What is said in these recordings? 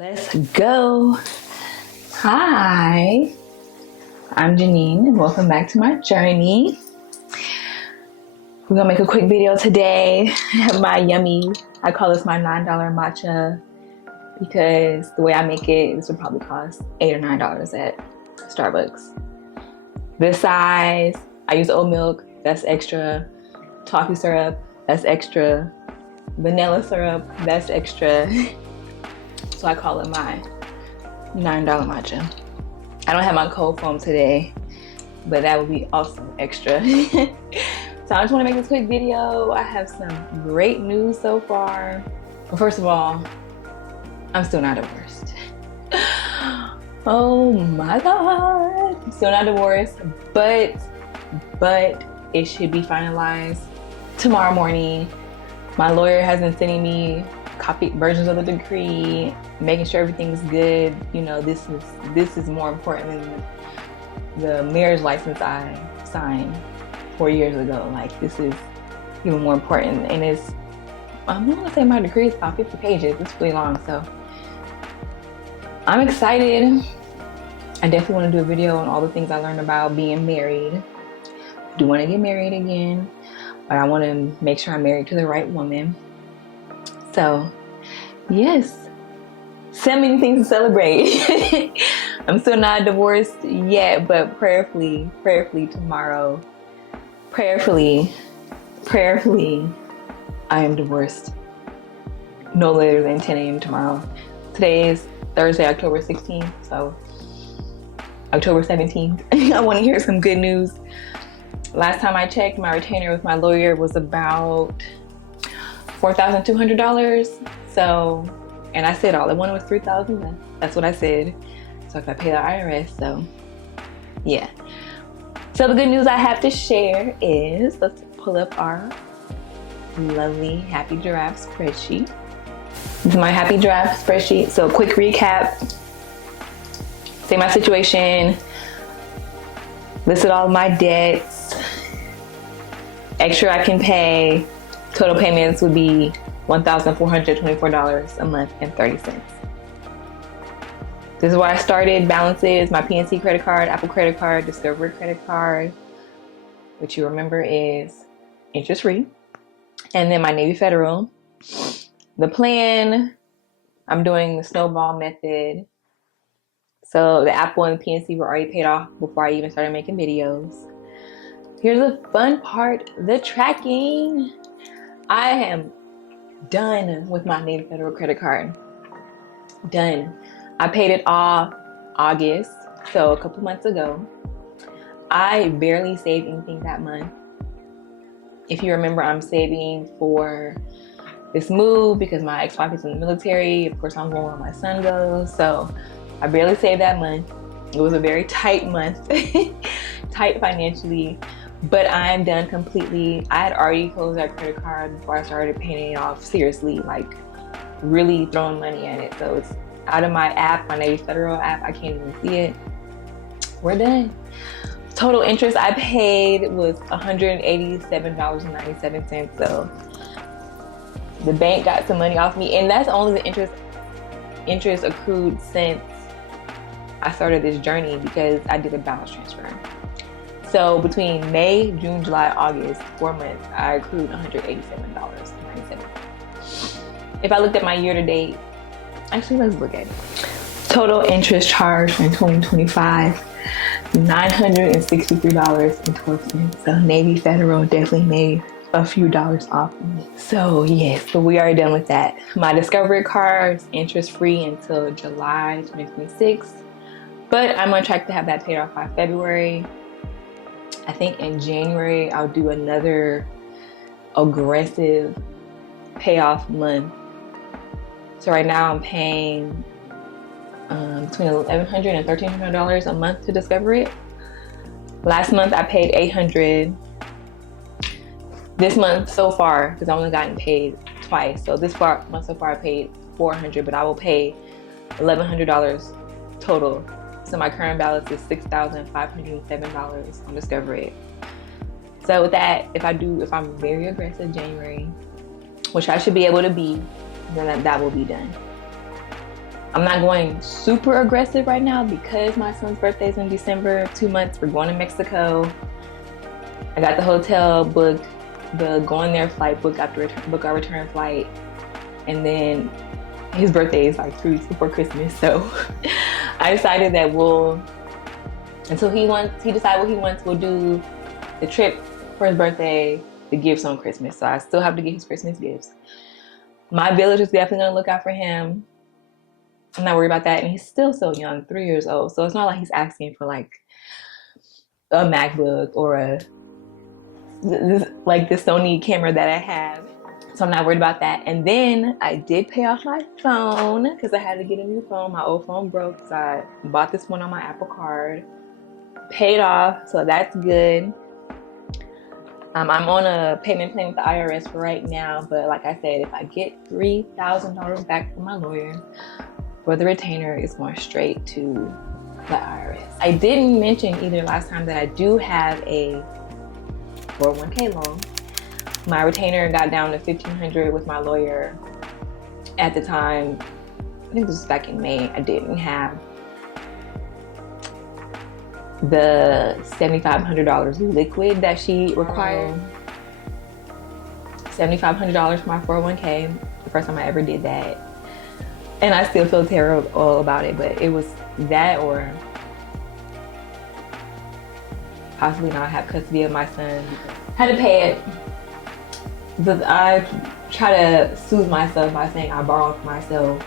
Let's go. Hi, I'm Janine and welcome back to my journey. We're gonna make a quick video today. I have my yummy, I call this my $9 matcha because the way I make it, this would probably cost $8 or $9 at Starbucks. This size, I use oat milk, that's extra. Toffee syrup, that's extra. Vanilla syrup, that's extra. So I call it my $9 matcha. I don't have my cold foam today, but that would be also extra. So I just want to make this quick video. I have some great news so far. Well, first of all, I'm still not divorced. Oh my God. I'm still not divorced, but it should be finalized tomorrow morning. My lawyer has been sending me copied versions of the decree, making sure everything's good. You know, this is more important than the marriage license I signed 4 years ago. Like, this is even more important. And it's, I'm gonna say my decree is about 50 pages. It's really long, so I'm excited. I definitely want to do a video on all the things I learned about being married. I do want to get married again, but I want to make sure I'm married to the right woman. So, yes, so many things to celebrate. I'm still not divorced yet, but prayerfully tomorrow, prayerfully, I am divorced no later than 10 a.m. tomorrow. Today is Thursday, October 16th, so October 17th, I want to hear some good news. Last time I checked, my retainer with my lawyer was about $4,200. So, and I said all I wanted was $3,000. That's what I said. So if I pay the IRS, so yeah. So the good news I have to share is, let's pull up our lovely Happy Giraffe spreadsheet. This is my Happy Giraffe spreadsheet. So quick recap. Say my situation. Listed all of my debts. Extra I can pay. Total payments would be $1,424 a month and 30 cents. This is where I started. Balances, my PNC credit card, Apple credit card, Discovery credit card, which you remember is interest free. And then my Navy Federal. The plan, I'm doing the snowball method. So the Apple and the PNC were already paid off before I even started making videos. Here's the fun part, the tracking. I am done with my Navy Federal credit card. Done. I paid it off August, so a couple months ago. I barely saved anything that month. If you remember, I'm saving for this move because my ex-wife is in the military. Of course, I'm going where my son goes, so I barely saved that month. It was a very tight month, tight financially. But I'm done completely. I had already closed that credit card before I started paying it off seriously, like really throwing money at it. So it's out of my app, my Navy Federal app. I can't even see it. We're done. Total interest I paid was $187.97. So the bank got some money off me, and that's only the interest accrued since I started this journey because I did a balance transfer. So between May, June, July, August, 4 months, I accrued $187.97. If I looked at my year-to-date, actually, let's look at it. Total interest charge in 2025, $963.12. So Navy Federal definitely made a few dollars off of me. So yes, but we are done with that. My Discovery card is interest-free until July 2026, but I'm on track to have that paid off by February. I think in January, I'll do another aggressive payoff month. So right now I'm paying between $1,100 and $1,300 a month to discover it. Last month I paid $800. This month so far, because I've only gotten paid twice, so this month so far I paid $400, but I will pay $1,100 total. So my current balance is $6,507 on Discovery. So with that, if I'm very aggressive January, which I should be able to be, then that will be done. I'm not going super aggressive right now because my son's birthday is in December. 2 months, we're going to Mexico. I got the hotel booked, the going there flight booked after book our return flight, and then his birthday is like 3 weeks before Christmas. So I decided that until he decides what he wants, we'll do the trip for his birthday, the gifts on Christmas. So I still have to get his Christmas gifts. My village is definitely gonna look out for him. I'm not worried about that. And he's still so young, 3 years old. So it's not like he's asking for like a MacBook or like the Sony camera that I have. So I'm not worried about that. And then I did pay off my phone because I had to get a new phone. My old phone broke, so I bought this one on my Apple Card. Paid off, so that's good. I'm on a payment plan with the IRS for right now, but like I said, if I get $3,000 back from my lawyer for the retainer, it's going straight to the IRS. I didn't mention either last time that I do have a 401k loan. My retainer got down to $1,500 with my lawyer at the time. I think this was back in May. I didn't have the $7,500 liquid that she required. $7,500 for my 401k, the first time I ever did that. And I still feel terrible about it, but it was that or possibly not have custody of my son. I had to pay it. But I try to soothe myself by saying I borrowed for myself.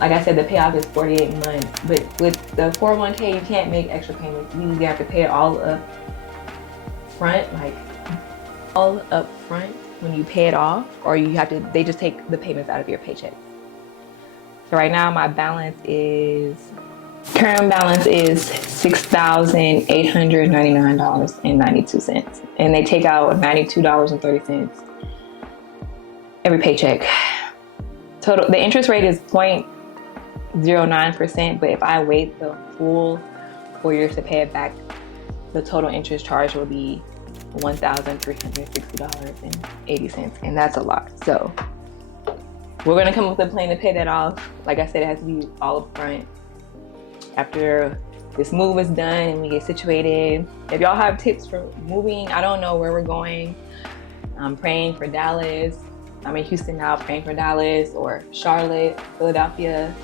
Like I said, the payoff is 48 months, but with the 401k, you can't make extra payments. You either have to pay it all up front, like all up front when you pay it off, or they just take the payments out of your paycheck. So right now my current balance is $6,899.92. And they take out $92.30 every paycheck. Total, the interest rate is 0.09%, but if I wait the full 4 years to pay it back, the total interest charge will be $1,360.80, and that's a lot. So we're gonna come up with a plan to pay that off. Like I said, it has to be all up front. After this move is done and we get situated, if y'all have tips for moving, I don't know where we're going. I'm praying for Dallas. I'm in Houston now, praying for Dallas or Charlotte, Philadelphia,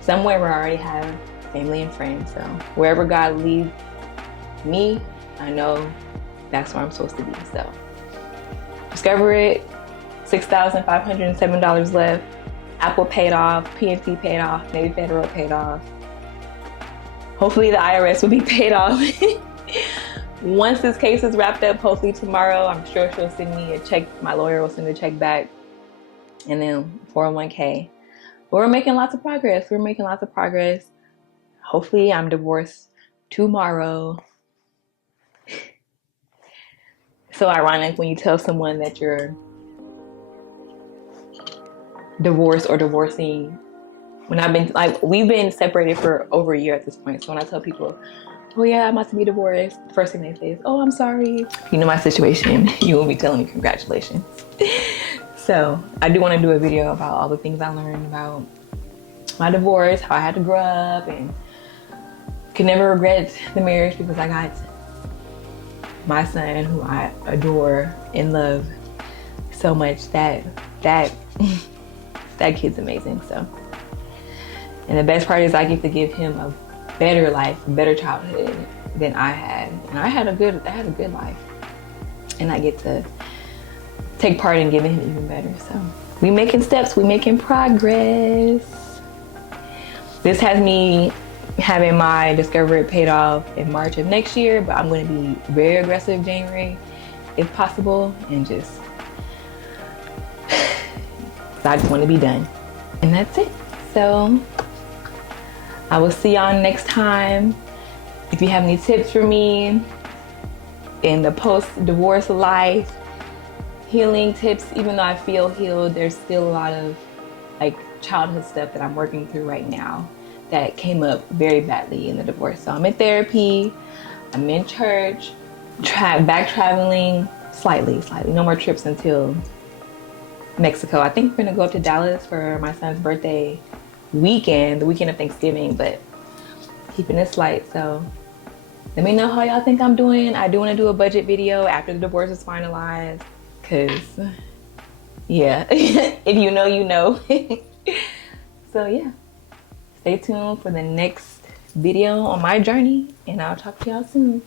somewhere where I already have family and friends. So wherever God leads me, I know that's where I'm supposed to be. So discover it, $6,507 left. Apple paid off, PNC paid off, Navy Federal paid off. Hopefully the IRS will be paid off. Once this case is wrapped up, hopefully tomorrow, I'm sure she'll send me a check. My lawyer will send a check back. And then 401k. But we're making lots of progress. Hopefully I'm divorced tomorrow. So ironic when you tell someone that you're divorced or divorcing. We've been separated for over a year at this point. So when I tell people, oh yeah, I'm about to be divorced, the first thing they say is, oh, I'm sorry. You know my situation, you won't be telling me congratulations. So I do want to do a video about all the things I learned about my divorce, how I had to grow up, and can never regret the marriage because I got my son, who I adore and love so much. That kid's amazing. So, and the best part is I get to give him a better life, a better childhood than I had. And I had a good life. And I get to take part in giving him even better. So we making steps, we making progress. This has me having my Discover It paid off in March of next year, but I'm going to be very aggressive January if possible, and just I just want to be done. And that's it. So I will see y'all next time. If you have any tips for me in the post-divorce life, healing tips, even though I feel healed, there's still a lot of childhood stuff that I'm working through right now that came up very badly in the divorce. So I'm in therapy, I'm in church, back traveling slightly. No more trips until Mexico. I think we're gonna go up to Dallas for my son's birthday weekend, the weekend of Thanksgiving, but keeping this light. So let me know how y'all think I'm doing. I do want to do a budget video after the divorce is finalized, because yeah, if you know, you know. So yeah, stay tuned for the next video on my journey, and I'll talk to y'all soon.